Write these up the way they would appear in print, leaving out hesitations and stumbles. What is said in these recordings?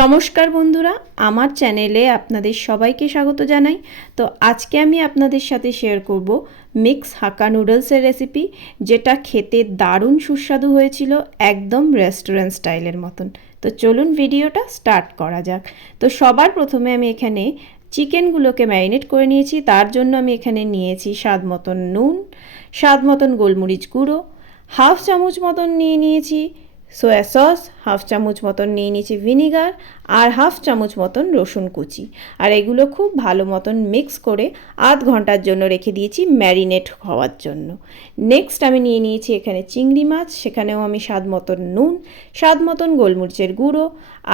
নমস্কার বন্ধুরা, আমার চ্যানেলে আপনাদের সবাইকে স্বাগত জানাই। তো আজকে আমি আপনাদের সাথে শেয়ার করব মিক্স হাক্কা নুডলসের রেসিপি, যেটা খেতে দারুণ সুস্বাদু হয়েছিল, একদম রেস্টুরেন্ট স্টাইলের মতন। তো চলুন ভিডিওটা স্টার্ট করা যাক। তো সবার প্রথমে আমি এখানে চিকেনগুলোকে ম্যারিনেট করে নিয়েছি। তার জন্য আমি এখানে নিয়েছি স্বাদ মতন নুন, স্বাদ মতন গোলমরিচ গুঁড়ো, হাফ চামচ মতন নিয়ে নিয়েছি সোয়া সস, হাফ চামচ মতন নিয়ে নিয়েছি ভিনিগার, আর হাফ চামচ মতন রসুন কুচি। আর এগুলো খুব ভালো মতন মিক্স করে আধ ঘন্টার জন্য রেখে দিয়েছি ম্যারিনেট হওয়ার জন্য। নেক্সট আমি নিয়ে নিয়েছি এখানে চিংড়ি মাছ, সেখানেও আমি স্বাদ মতন নুন, স্বাদ মতন গোলমরিচের গুঁড়ো,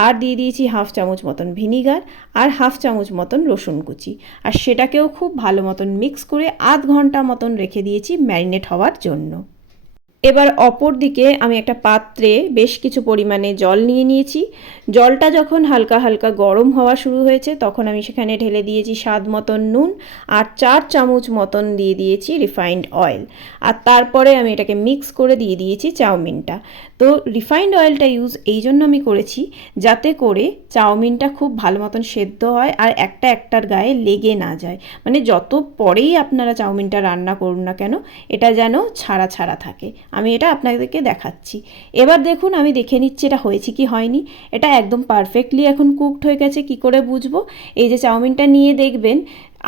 আর দিয়ে দিয়েছি হাফ চামচ মতন ভিনিগার আর হাফ চামচ মতন রসুন কুচি। আর সেটাকেও খুব ভালো মতন মিক্স করে আধ ঘন্টা মতন রেখে দিয়েছি ম্যারিনেট হওয়ার জন্য। এবার অপর দিকে আমি একটা পাত্রে বেশ কিছু পরিমাণে জল নিয়ে নিয়েছি। জলটা যখন হালকা হালকা গরম হওয়া শুরু হয়েছে, তখন আমি সেখানে ঢেলে দিয়েছি স্বাদ মতন নুন, আর 4 চামচ মতন দিয়ে দিয়েছি রিফাইন্ড অয়েল। আর তারপরে আমি এটাকে মিক্স করে দিয়ে দিয়েছি চাউমিনটা। তো রিফাইন্ড অয়েলটা ইউজ এই জন্য আমি করেছি, যাতে করে চাউমিনটা খুব ভালো মতন সেদ্ধ হয় আর একটার গায়ে লেগে না যায়। মানে যত পরেই আপনারা চাউমিনটা রান্না করুন না কেন, এটা যেন ছাড়া ছাড়া থাকে। আমি এটা আপনাদেরকে দেখাচ্ছি। এবার দেখুন, আমি দেখে নিচ্ছি এটা হয়েছে কি হয়নি। এটা একদম পারফেক্টলি এখন কুকড হয়ে গেছে। কি করে বুঝবো? এই যে চাউমিনটা নিয়ে দেখবেন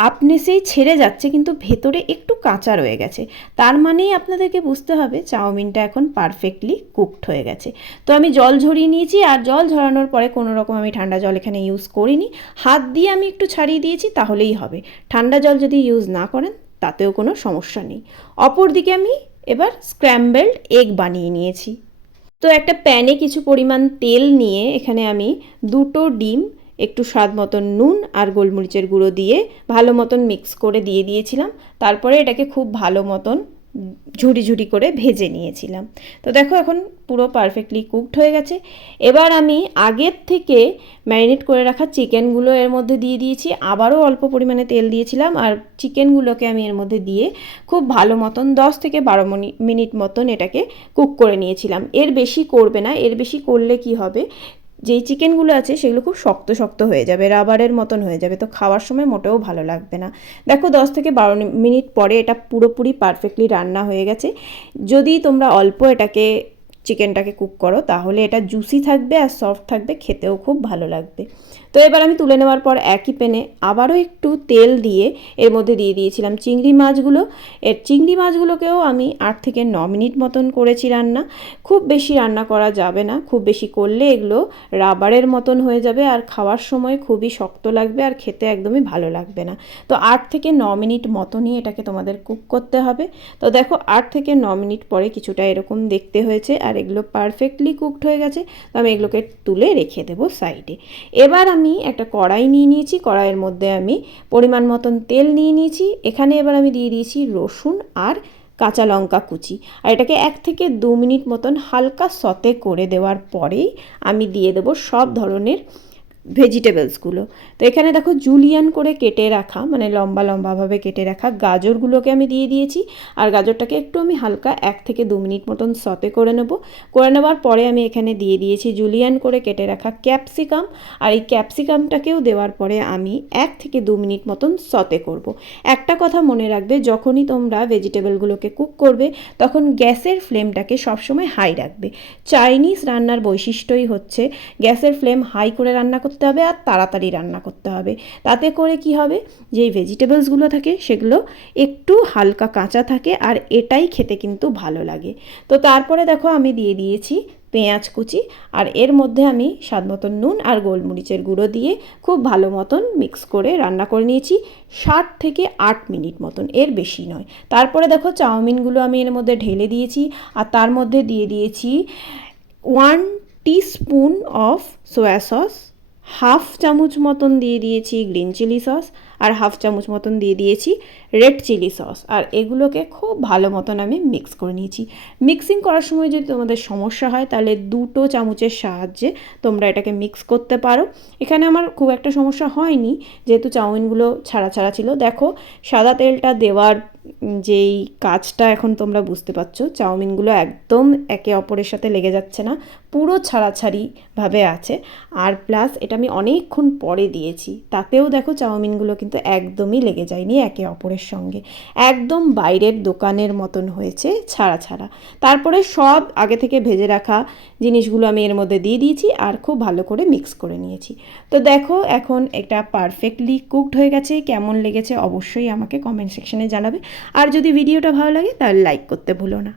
আপনি সেই ছেড়ে যাচ্ছে, কিন্তু ভেতরে একটু কাঁচা রয়ে গেছে। তার মানেই আপনাদেরকে বুঝতে হবে চাউমিনটা এখন পারফেক্টলি কুকড হয়ে গেছে। তো আমি জল ঝরিয়ে নিয়েছি, আর জল ঝরানোর পরে কোনো রকম আমি ঠান্ডা জল এখানে ইউজ করিনি। হাত দিয়ে আমি একটু ছাড়িয়ে দিয়েছি, তাহলেই হবে। ঠান্ডা জল যদি ইউজ না করেন তাতেও কোনো সমস্যা নেই। অপর দিকে আমি এবার স্ক্র্যাম্বলড এগ বানিয়ে নিয়েছি। তো একটা প্যানে কিছু পরিমাণ তেল নিয়ে এখানে আমি 2টো ডিম, একটু স্বাদ মতন নুন আর গোলমরিচের গুঁড়ো দিয়ে ভালো মতন মিক্স করে দিয়ে দিয়েছিলাম। তারপরে এটাকে খুব ভালো মতন ঝুড়ি ঝুড়ি করে ভেজে নিয়েছিলাম। তো দেখো এখন পুরো পারফেক্টলি কুকড হয়ে গেছে। এবার আমি আগের থেকে ম্যারিনেট করে রাখা চিকেনগুলো এর মধ্যে দিয়ে দিয়েছি। আবারও অল্প পরিমাণে তেল দিয়েছিলাম, আর চিকেনগুলোকে আমি এর মধ্যে দিয়ে খুব ভালো মতন 10 থেকে 12 মিনিট মতন এটাকে কুক করে নিয়েছিলাম। এর বেশি করবে না, এর বেশি করলে কি হবে, যেই চিকেনগুলো আছে সেগুলো খুব শক্ত শক্ত হয়ে যাবে, রাবারের মতন হয়ে যাবে, তো খাওয়ার সময় মোটেও ভালো লাগবে না। দেখো 10 থেকে 12 মিনিট পরে এটা পুরোপুরি পারফেক্টলি রান্না হয়ে গেছে। যদি তোমরা অল্প এটাকে চিকেনটাকে কুক করো, তাহলে এটা জুসি থাকবে আর সফট থাকবে, খেতেও খুব ভালো লাগবে। তো এবার আমি তুলে নেওয়ার পর একই প্যানে আবারও একটু তেল দিয়ে এর মধ্যে দিয়ে দিয়েছিলাম চিংড়ি মাছগুলো। চিংড়ি মাছগুলোকেও আমি 8 থেকে 9 মিনিট মতন করেছি রান্না। খুব বেশি রান্না করা যাবে না, খুব বেশি করলে এগুলো রাবারের মতন হয়ে যাবে, আর খাওয়ার সময় খুবই শক্ত লাগবে, আর খেতে একদমই ভালো লাগবে না। তো 8 থেকে 9 মিনিট মতনই এটাকে তোমাদের কুক করতে হবে। তো দেখো 8 থেকে 9 মিনিট পরে কিছুটা এরকম দেখতে হয়েছে, আর এগুলো পারফেক্টলি কুকড হয়ে গেছে। তো আমি এগুলোকে তুলে রেখে দেবো সাইডে। এবার আমি একটা কড়াই নিয়ে নিয়েছি, কড়াইয়ের মধ্যে আমি পরিমাণ মতন তেল নিয়ে নিয়েছি। এখানে এবার আমি দিয়ে দিয়েছি রসুন আর কাঁচা লঙ্কা কুচি, আর এটাকে 1 থেকে 2 মিনিট মতন হালকা সতে করে দেওয়ার পরেই আমি দিয়ে দেবো সব ধরনের ভেজিটেবলসগুলো। তো এখানে দেখো জুলিয়ান করে কেটে রাখা, মানে লম্বা লম্বাভাবে কেটে রাখা গাজরগুলোকে আমি দিয়ে দিয়েছি। আর গাজরটাকে একটু আমি হালকা 1 থেকে 2 মিনিট মতন সতে করে নেবার পরে আমি এখানে দিয়ে দিয়েছি জুলিয়ান করে কেটে রাখা ক্যাপসিকাম। আর এই ক্যাপসিকামটাকেও দেওয়ার পরে আমি 1 থেকে 2 মিনিট মতন সতে করব। একটা কথা মনে রাখবে, যখনই তোমরা ভেজিটেবলগুলোকে কুক করবে, তখন গ্যাসের ফ্লেমটাকে সবসময় হাই রাখবে। চাইনিজ রান্নার বৈশিষ্ট্যই হচ্ছে গ্যাসের ফ্লেম হাই করে রান্না করতে হবে আর তাড়াতাড়ি রান্না করতে হবে। তাতে করে কি হবে, যেই ভেজিটেবলসগুলো থাকে সেগুলো একটু হালকা কাঁচা থাকে, আর এটাই খেতে কিন্তু ভালো লাগে। তো তারপরে দেখো আমি দিয়ে দিয়েছি পেঁয়াজ কুচি, আর এর মধ্যে আমি স্বাদ মতন নুন আর গোলমরিচের গুঁড়ো দিয়ে খুব ভালো মতন মিক্স করে রান্না করে নিয়েছি 7 থেকে 8 মিনিট মতন, এর বেশি নয়। তারপরে দেখো চাউমিনগুলো আমি এর মধ্যে ঢেলে দিয়েছি, আর তার মধ্যে দিয়ে দিয়েছি 1 teaspoon of soya sauce, half চামচ মতন দিয়ে দিয়েছি গ্রিন চিলি সস, আর হাফ চামচ মতন দিয়ে দিয়েছি রেড চিলি সস। আর এগুলোকে খুব ভালো মতন আমি মিক্স করে নিয়েছি। মিক্সিং করার সময় যদি তোমাদের সমস্যা হয় তাহলে 2 চামচের সাহায্যে তোমরা এটাকে মিক্স করতে পারো। এখানে আমার খুব একটা সমস্যা হয়নি যেহেতু চাউমিনগুলো ছাড়া ছাড়া ছিল। দেখো সাদা তেলটা দেওয়ার যেই কাজটা এখন তোমরা বুঝতে পারছো, চাউমিনগুলো একদম একে অপরের সাথে লেগে যাচ্ছে না, পুরো ছাড়াছাড়িভাবে আছে। আর প্লাস এটা আমি অনেকক্ষণ পরে দিয়েছি, তাতেও দেখো চাউমিনগুলো কিন্তু একদমই লেগে যায়নি একে অপরের সঙ্গে, একদম বাইরের দোকানের মতন হয়েছে ছাড়া ছাড়া। তারপরে সব আগে থেকে ভেজে রাখা জিনিসগুলো আমি এর মধ্যে দিয়ে দিয়েছি আর খুব ভালো করে মিক্স করে নিয়েছি। তো দেখো এখন এটা পারফেক্টলি কুকড হয়ে গেছে। কেমন লেগেছে অবশ্যই আমাকে কমেন্ট সেকশনে জানাবে। আর যদি ভিডিওটা ভালো লাগে তাহলে লাইক করতে ভুলো না।